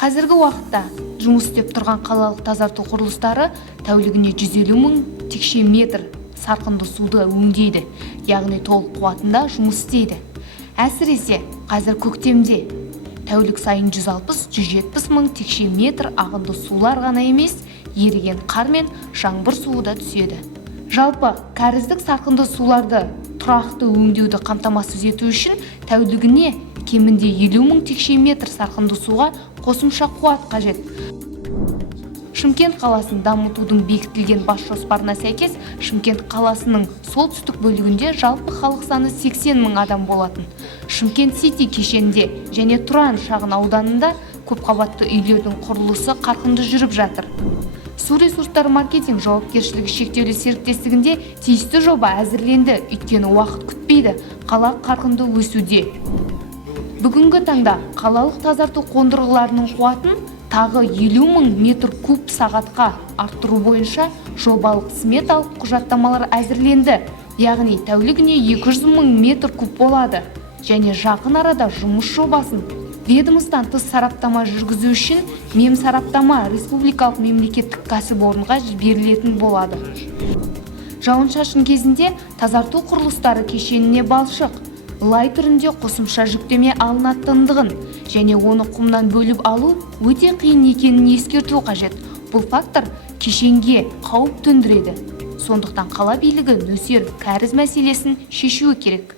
Қазіргі уақытта жұмыс істеп тұрған қалалық тазарту құрылыстары тәулігіне 150 мың текше метр сарқынды суды өңдейді, яғни толық қуатында жұмыс істейді. Әсіресе қазір көктемде тәулік сайын 160-170 мың текше метр ағынды сулар ғана емес, еріген қар мен жаңбыр суы да түседі. Жалпы кәріздік сарқынды суларды тұрақты өңдеуді қамтамасыз ету үшін тәулігіне кемінде 50 мың текше метр сарқынды суға қосымша қуат қажет. Шымкент қаласын дамытудың бекітілген бас жоспарына сәйкес, Шымкент қаласының солтүстік бөлігінде жалпы халық саны 80 мың адам болатын. Шымкент Сити кешенінде және Тұран шағын ауданында көпқабатты үйлердің құрылысы қарқынды жүріп жатыр. Су ресурстары маркетинг жауапкершілігі шектеулі серіктестігінде тиісті жоба әзірленді, өйткені уақыт күтпейді, қала қарқынды өсуде. Бүгінгі таңда қалалық тазарту қондырғыларының қуатын тағы 50 мың метр куб сағатқа арттыру бойынша жобалық сметалық құжаттамалар әзірленді, яғни тәулігіне 200 мың метр куб болады, және жақын арада жұмыс жобасын ведомстводан тыс сараптама жүргізу үшін мемсараптама республикалық мемлекеттік кәсіпорынға жіберілетін болады. Жауын-шашын кезінде тазарту құрылыстары кешеніне балшық, лай түрінде қосымша жүктеме алынатындығын және оны құмнан бөліп алу өте қиын екенін ескерту қажет. Бұл фактор кешенге қауіп төндіреді. Сондықтан қала билігі нөсер кәріз мәселесін шешуі керек.